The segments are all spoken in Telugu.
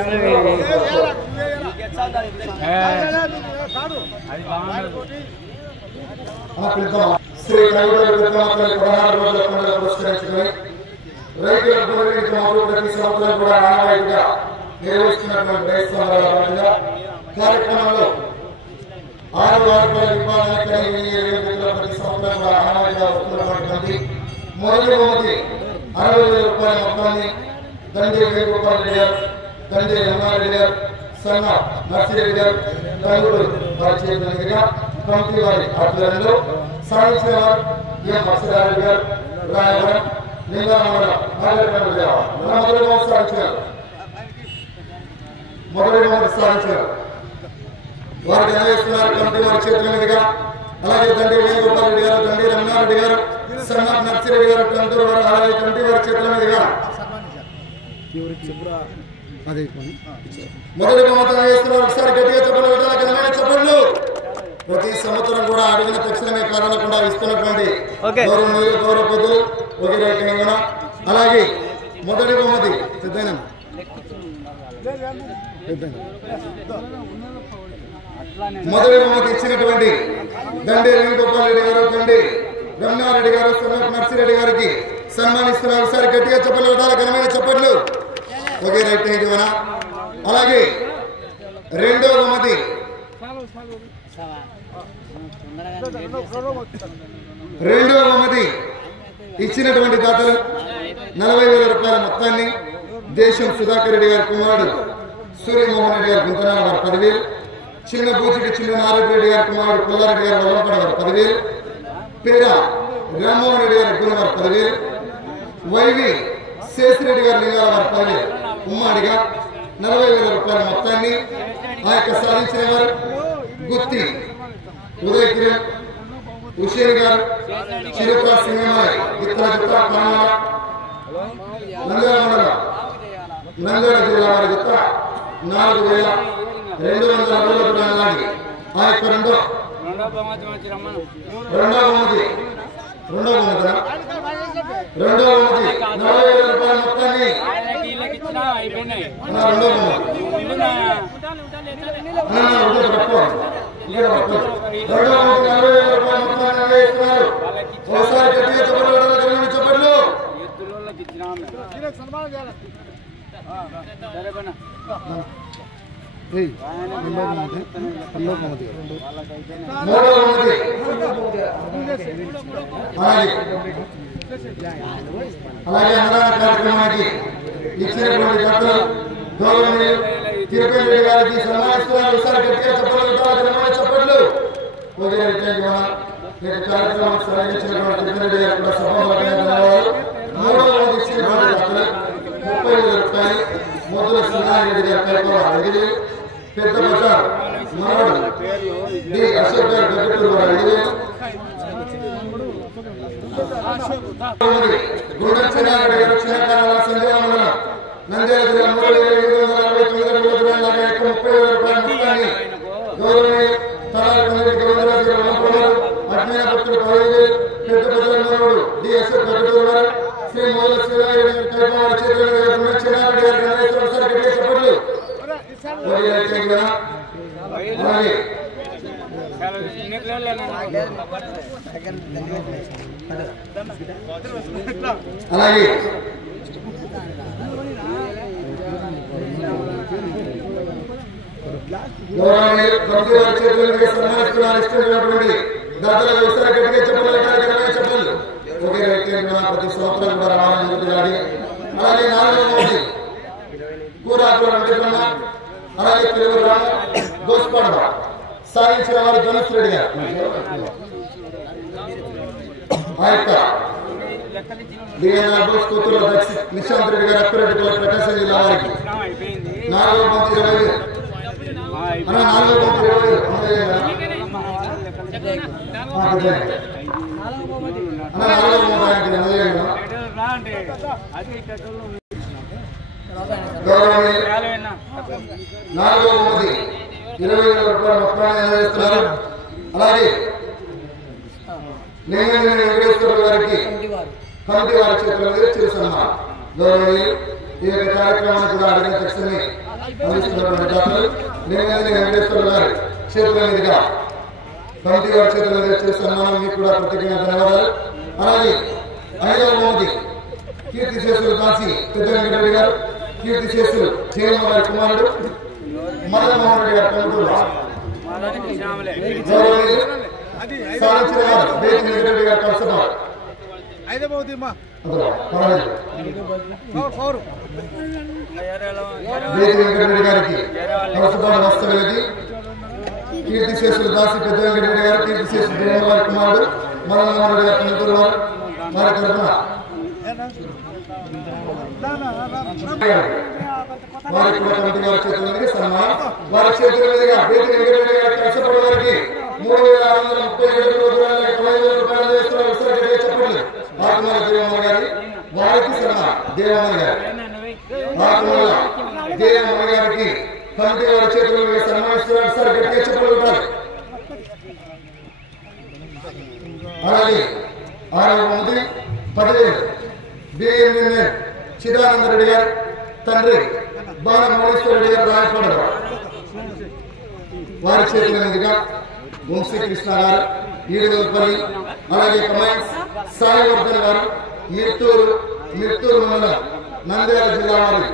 శ్రీ పురస్కరించుకుని రైతులకు ప్రతి సంవత్సరం కూడా ఆనవాయితీగా నిర్వహిస్తున్నటువంటి రైతు సంఘాల భాగంగా కార్యక్రమంలో 6,000 రూపాయల విభాగానికి ప్రతి సంవత్సరం కూడా ఆనవాయితీగా వస్తున్నటువంటి మొదటి బహుమతి 60,000 రూపాయల మొత్తాన్ని దండి వేణుగోపాల్ గారు, దండి రమణారెడ్డి గారు, సన్న నర్సిరెడ్డి గారు, తంగుడు వారి చేతులుగా కమిటీ వారి ఆధ్వర్యంలో సాధించిన వారు ఎం అక్షరారెడ్డి గారు, రాయవరం లింగారామరావు మొదటి బహుమతి సాధించారు. వారికి అందజేస్తున్నారు కమిటీ వారి చేతుల మీదుగా. అలాగే దండి వేణుగోపాల్ రెడ్డి గారు, దండి రమణారెడ్డి గారు, సన్న నర్సిరెడ్డి గారు, తంగుడు వారు అలాగే కమిటీ వారి చేతుల మీదుగా మొదటి బహుమతి చేస్తున్నారు. ఒకసారి గట్టిగా చెప్పండి. ప్రతి సంవత్సరం కూడా అడిగిన తక్షణమే కారణకుండా ఇస్తున్నటువంటి గౌరవ పెద్దలు ఒకే అలాగే మొదటి బహుమతి ఇచ్చినటువంటి దండి వేణుగోపాల్ రెడ్డి గారు, దండి రమణారెడ్డి గారు, నర్సిరెడ్డి గారికి సన్మానిస్తున్నారు. ఒకసారి గట్టిగా చెప్పలు పెట్టాలి, ఘనమైన చెప్పట్లు. ఒకే రైట్ ఇవ్వనా. అలాగే రెండో బహుమతి ఇచ్చినటువంటి దాతలు 40,000 రూపాయల మొత్తాన్ని దేశం సుధాకర్ రెడ్డి గారి కుమారుడు సూర్యమోహన్ రెడ్డి గారు గుంతనాల వారు 10,000, చిన్న బూచిటి చిన్న నారాయణ రెడ్డి గారి కుమారుడు పుల్లారెడ్డి గారు వల్లంపడ వారు 10,000, పేర రామ్మోహన్ రెడ్డి గారి గుణ వారు 10,000, వైవి శేషిరెడ్డి గారి లింగాల వారు 10,000 ఉమ్మాడిగా 40,000 రూపాయల మొత్తాన్ని ఆ యొక్క సాధించిన వారు గుత్తి ఉదయ్ కిరణ్, హుషేన్ గారు, చిరుతా సింగమాయ్, ఇతర జుత్త ప్రాణాల నంద్యాల జిల్లా వారి జుత్త 4,260 రూపాయలకి ఆ యొక్క రెండో బహుమతి 40,000 రూపాయల మొత్తాన్ని అలాగే అన్నదాన కార్యక్రమానికి ఇచ్చినటువంటి గౌరవనీయులు తిరుపతి రెడ్డి గారికి సన్మానిస్తున్నారు. ఒకసారి గట్టిగా చెప్పట్లు. కార్యక్రమానికి సహకరించినటువంటి తిరుపతి రెడ్డి గారు కూడా సభాముఖంగా ధన్యవాదాలు. మూడవ ఇచ్చినటువంటి 30,000 రూపాయలు మొదల సింగారెడ్డి గారి పేరుతో 5,000, పెద్ద బజార్ మనవడు డి అశోక్ గారు గడ్డూరు వారు 5,000, గుండె చిన్నారెడ్డి గారు చిన్నకాల సంజయ మండలం నంద్యాల జిల్లా 3,769 రూపాయల 30,000 రూపాయల మొత్తాన్ని గౌరవనీయ తలారి గోవిందరాజు గారు వలంపడారు, అజ్ఞాన భక్తులు 10,000, పెద్ద బజార్ మనవడు డి అశోక్ గడ్డూరు వారు, శ్రీ మొదల శ్రీరారెడ్డి గారి వారి చేతుల గుండె చిన్నారెడ్డి గారి గట్టిగా చెప్పట్లు. అలాగే సన్మానిస్తున్నటువంటి దాతల వ్యవస్థ గట్టిగా చెప్పాలి. ఒకే ప్రతి సంవత్సరం కూడా రావాలని జరుగుతుంది. అలాగే 4వ బహుమతి కూరాకుల వెంకటరమణ, అలాగే తెలుగు దోస్పాడ సాధించిన వారు ధనుష్ రెడ్డి గారు. ఆ యొక్క కూతురు నిశాంత్ రెడ్డి గారు అప్పిరెడ్డి ప్రకాశం జిల్లా వారికి 4వ బహుమతి 20,000. 4వ బహుమతి 20,000 రూపాయల మొత్తాన్ని అందజేస్తున్నారు. అలాగే వెంకటేశ్వర గారికి కమిటీ వారి చేతుల మీద చిరు సన్మానం. గౌరవనీయులు ఈ యొక్క కార్యక్రమాన్ని కూడా అడిగిన తక్షణమే అందిస్తున్నటువంటి దాతలు లింగాన్ని వెంకటేశ్వర గారి చేతుల మీదుగా కమిటీ వారి చేతుల మీద చేసే సన్మానం మీకు కూడా ప్రత్యేకంగా ధన్యవాదాలు. అలాగే 5వ బహుమతి కీర్తిశేషులు కాశీ పెద్ద వెంకటరెడ్డి గారు, కీర్తిశేషులు జయమ్మ గారి కుమారుడు మదన్ మోహన్ రెడ్డి గారు కమిటీ సాధించిన వారు బేతి వెంకటరెడ్డి గారు కలసపాడు. బేతి వెంకటరెడ్డి గారికి కలసపాడు వస్తవేది, కీర్తిశేషులు దాసి పెద్ద వెంకటరెడ్డి గారు, కీర్తిశేషులు జయమ్మ గారి కుమారుడు మదన్ మోహన్ రెడ్డి గారు కమిటీ వారు వారి తరఫున వారి కూడా కమిటీ వారి చేతుల మీద సన్మానం. వారి చేతుల మీదుగా బేతి వెంకటరెడ్డి గారి కలసపాడు వారికి 3637 రోజుల 15,000 రూపాయలు వేస్తున్నారు. చెప్పండి ఆకుమల దేవమ్మ గారి వారికి సన్మానం. దేవమ్మ గారు ఆకుమల దేవమ్మ గారికి కమిటీ వారి చేతుల మీద సన్మానిస్తున్నారు. సార్ గట్టిగా చెప్పగలుగుతారు. అలాగే 6వ బహుమతి 10,000 బిఎన్ఎన్ చిదానంద రెడ్డి గారు తండ్రి బాల మౌళేశ్వర రెడ్డి గారు రాయపడ్డారు. వారి చేతుల మీదుగా వంశీకృష్ణ గారు ఈడుగోపల్లి, అలాగే కమైన్స్ సాయివర్ధన్ గారు మిర్తూరు మండలం నంద్యాల జిల్లా వారి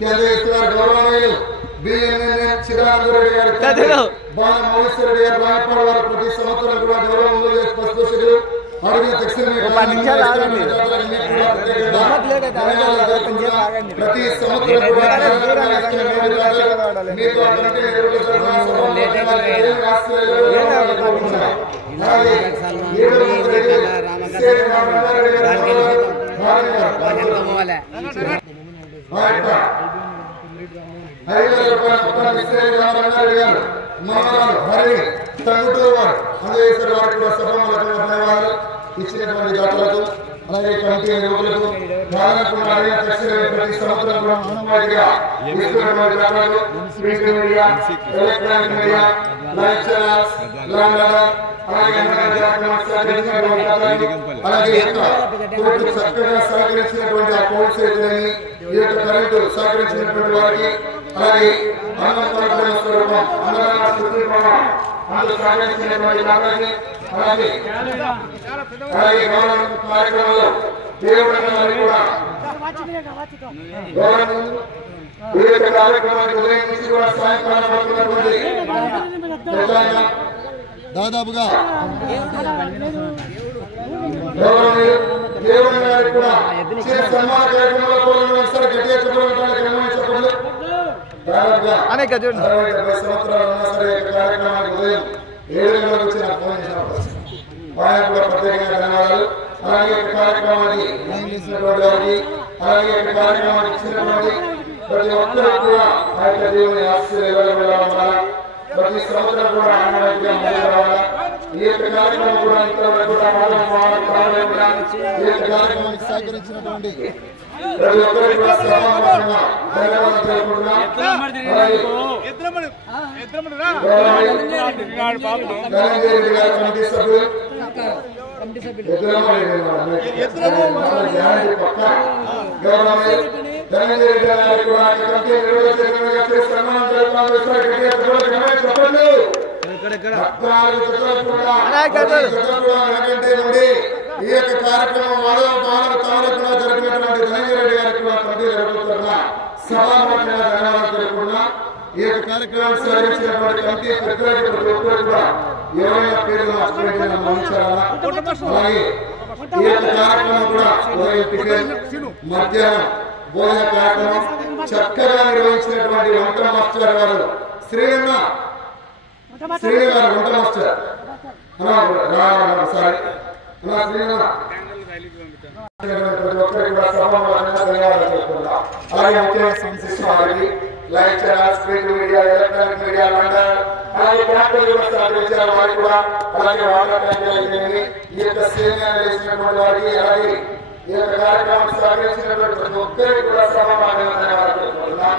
కేంద్ర గారు గౌరవనీయులు బిఎన్ఎన్ చిదానంద రెడ్డి గారు బాల మౌళేశ్వర రెడ్డి గారు రాయపాడు వారు ప్రతి సంవత్సరం కూడా గౌరవం పశుపోషకులు అడిగిన తక్షణమే ప్రతి సంవత్సరం ఇచ్చినటువంటి దాతలకు అలాగే కమిటీ యువకులకు ప్రతి సంవత్సరం కూడా ఆనవాయితీగా ఇస్తున్నటువంటి దాతలకు print media, electronic media, live channels, అలాగే చక్కగా సహకరించినటువంటి ఆ పోలీసు రైతులని ఈ యొక్క కరెంటు సహకరించినటువంటి వారికి అలాగే సహకరించినటువంటి అలాగే కార్యక్రమంలో దేవుడు కూడా ఈ యొక్క కార్యక్రమానికి ఉదయం నుంచి కూడా సాయంకాలం దాదాపుగా దేవుడు గారికి కూడా సన్మాన కార్యక్రమంలో ఒకసారి గట్టిగా చెప్పండి. దాదాపుగా 60-70 సంవత్సరాలు ఉన్నా సరే కార్యక్రమానికి ఉదయం 7 గంటలకు వచ్చి నాకు ఫోన్ చేసినప్పుడు వారికి కూడా ప్రత్యేకంగా ధన్యవాదాలు. అలాగే కార్యక్రమానికి చేసినటువంటి వారికి అలాగే కార్యక్రమానికి ఇచ్చినటువంటి ప్రతి ఒక్కరు కూడా ఆ యొక్క దేవుని ఆశీర్వాదాలు ప్రతి సంవత్సరం కూడా ఆనందంగా రావాలా. ఈ యొక్క కార్యక్రమం కూడా ఇంతవరకు ఈ యొక్క కార్యక్రమానికి సహకరించినటువంటి ప్రతి ఒక్కరికి కూడా సమానంగా ధన్యవాదాలు తెలుపుకుంటున్నాం. ధనంజయ రెడ్డి గారు కమిటీ సభ్యులు ధనంజయ రెడ్డి గారు కూడా కమిటీ నిర్వహించే సన్మానం చెప్పండి. ఈ యొక్క కార్యక్రమం కూడా జరిపినటువంటి ధనంజయ రెడ్డి గారికి కూడా కమిటీ నిర్వహిస్తున్న సభాముఖంగా ధన్యవాదాలు తెలుపుకున్నాం. ఈ యొక్క కార్యక్రమాన్ని సహకరించినటువంటి కమిటీ పెద్దలకు ప్రతి ఒక్కరు కూడా ఎవరైనా పేరు గమనించాలన్నా అలాగే ఈ యొక్క కార్యక్రమం కూడా ఉదయం టిఫిన్ మధ్యాహ్నం భోజన కార్యక్రమం చక్కగా నిర్వహించినటువంటి వంట మాస్టర్ గారు శ్రీరన్న గారు వంట మాస్టర్ సారీ శ్రీరన్న ప్రతి ఒక్కరికి కూడా సభాముఖంగా ధన్యవాదాలు తెలుపుకుందాం. అలాగే ముఖ్యమైన సంశిష్టం వారికి live channels, print media, electronic media, అలాగే క్యాపిటల్ వ్యవస్థ వారికి కూడా అలాగే ఈ యొక్క సేవలు చేసినటువంటి వారికి అలాగే ఈ యొక్క కార్యక్రమం సహకరించినటువంటి ప్రతి ఒక్కరికి కూడా సభాముఖంగా ధన్యవాదాలు తెలుపుకుంటున్నాం.